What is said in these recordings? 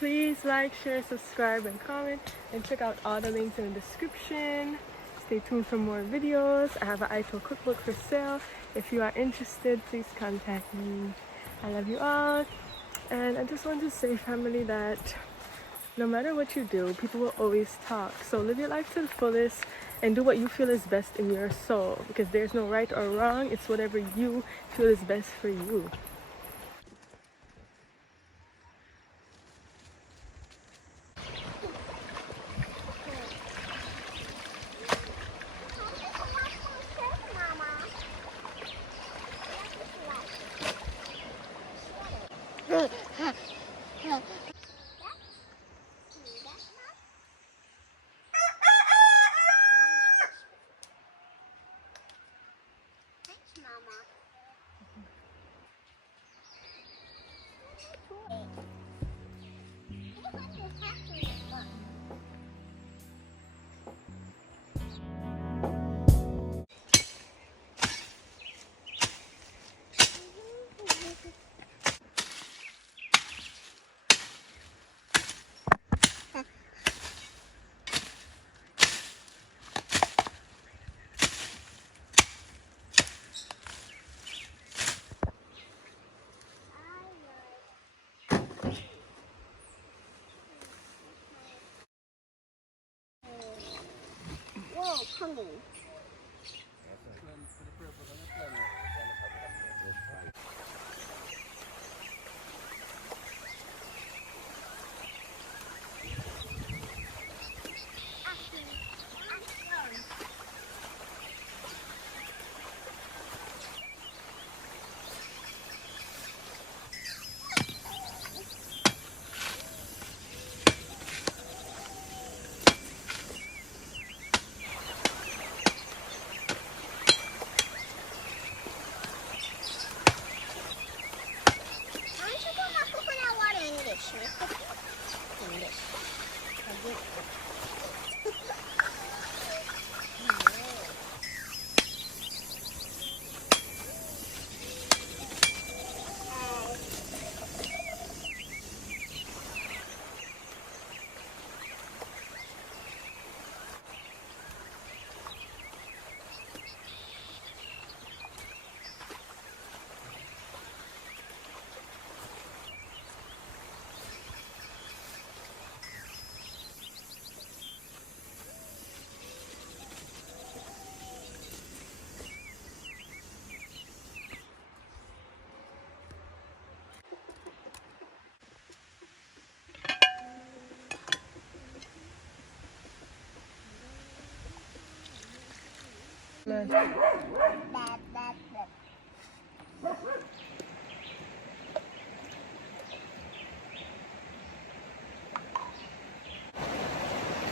Please like, share, subscribe, and comment, and check out all the links in the description. Stay tuned for more videos. I have an Aito cookbook for sale. If you are interested, please contact me. I love you all, and I just want to say, family, that no matter what you do, people will always talk. So live your life to the fullest and do what you feel is best in your soul, because there's no right or wrong. It's whatever you feel is best for you. Whoa, coming.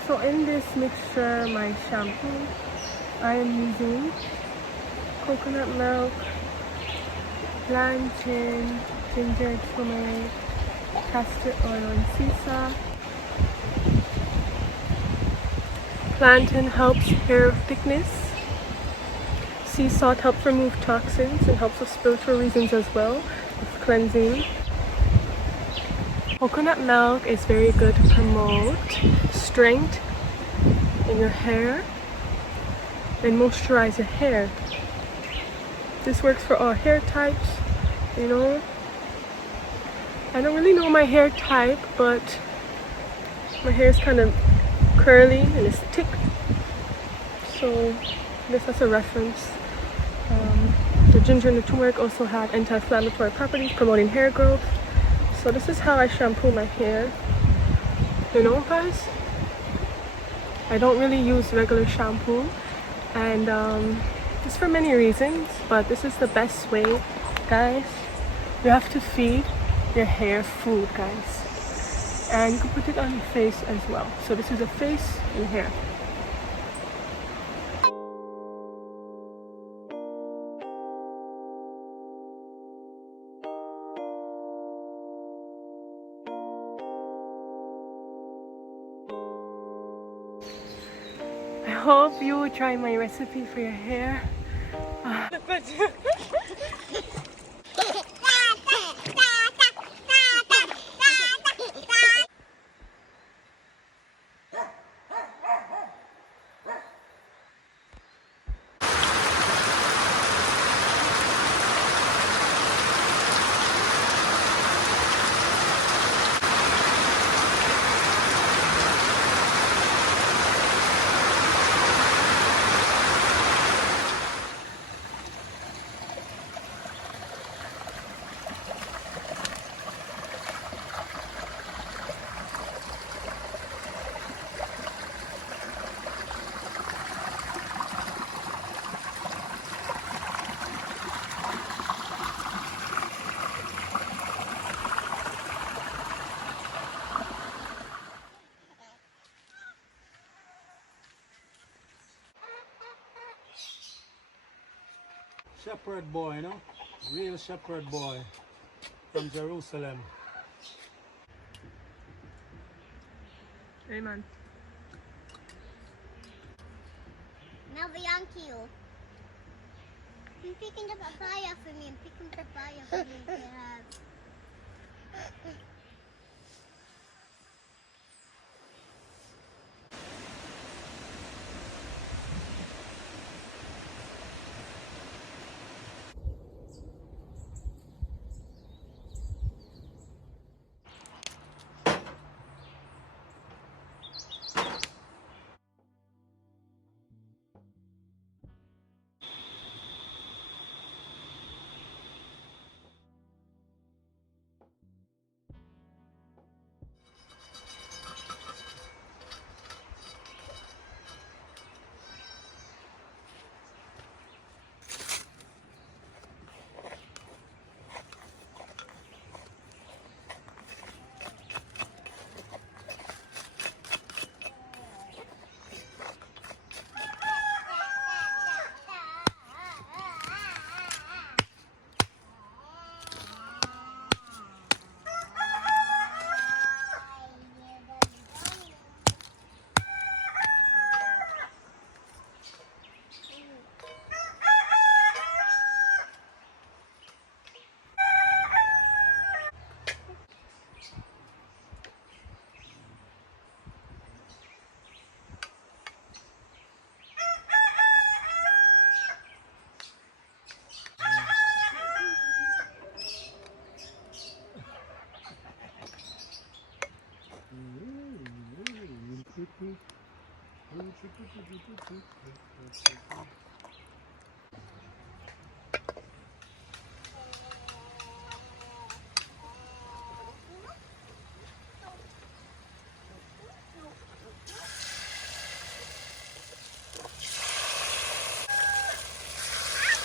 So in this mixture, my shampoo, I am using coconut milk, plantain, ginger, turmeric, castor oil, and sea salt. Plantain helps hair thickness. Sea salt helps remove toxins and helps with spiritual reasons as well, with cleansing. Coconut milk is very good to promote strength in your hair and moisturize your hair. This works for all hair types, you know. I don't really know my hair type, but my hair is kind of curly and it's thick, so this as a reference. The ginger and the turmeric also have anti-inflammatory properties, promoting hair growth. So this is how I shampoo my hair, you know, guys. I don't really use regular shampoo, and it's for many reasons, but this is the best way, guys. You have to feed your hair food, guys, and you can put it on your face as well. So this is a face and hair. I hope you will try my recipe for your hair. shepherd boy, you know? Real shepherd boy from Jerusalem. Amen. Now we on to you. I'm picking the papaya for me. I'm picking papaya for me to have.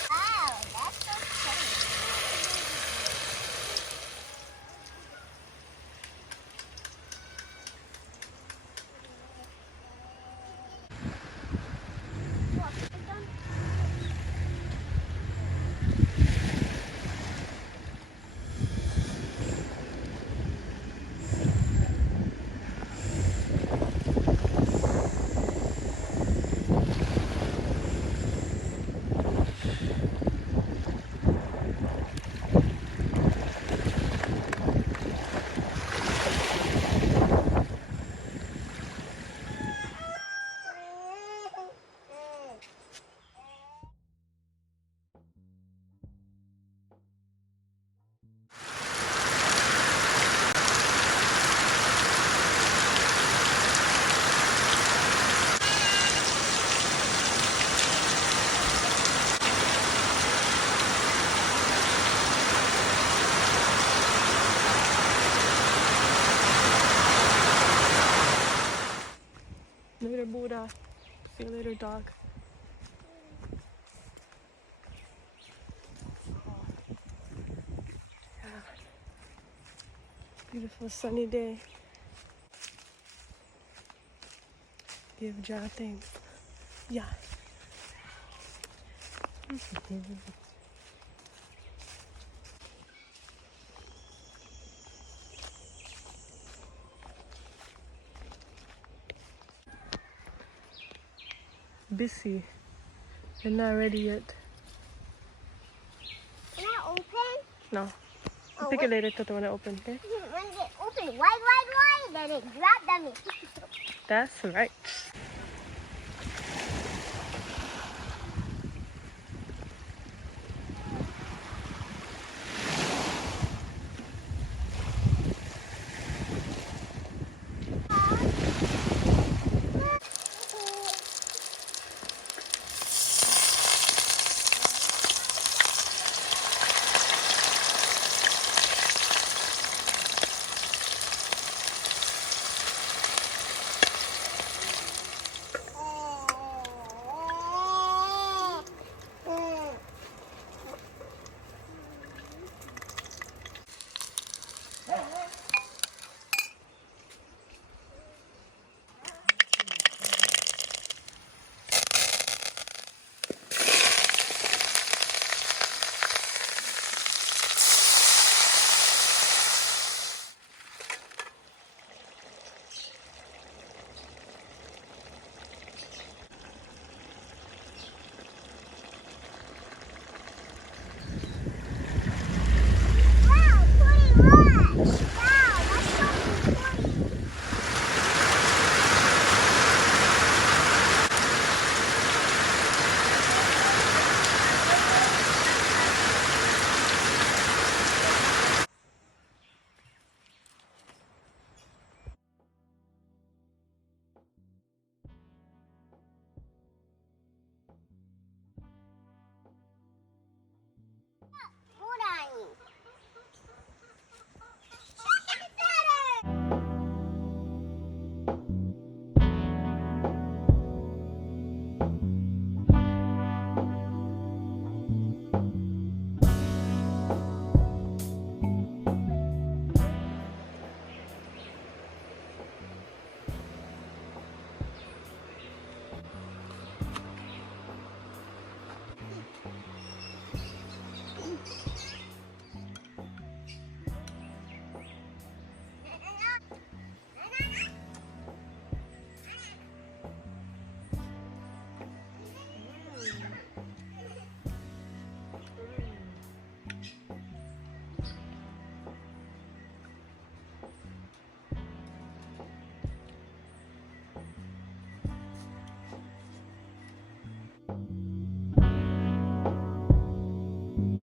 Wow, that's so funny. What, is it done? Later, Buddha. See you later, dog. Beautiful sunny day. Give Jah thanks. Yeah. Busy. They're not ready yet. Can I open? No. Oh, Pick it later, Toto, when I open, okay? when they open wide, then they grab them and pick it up. That's right. Bye.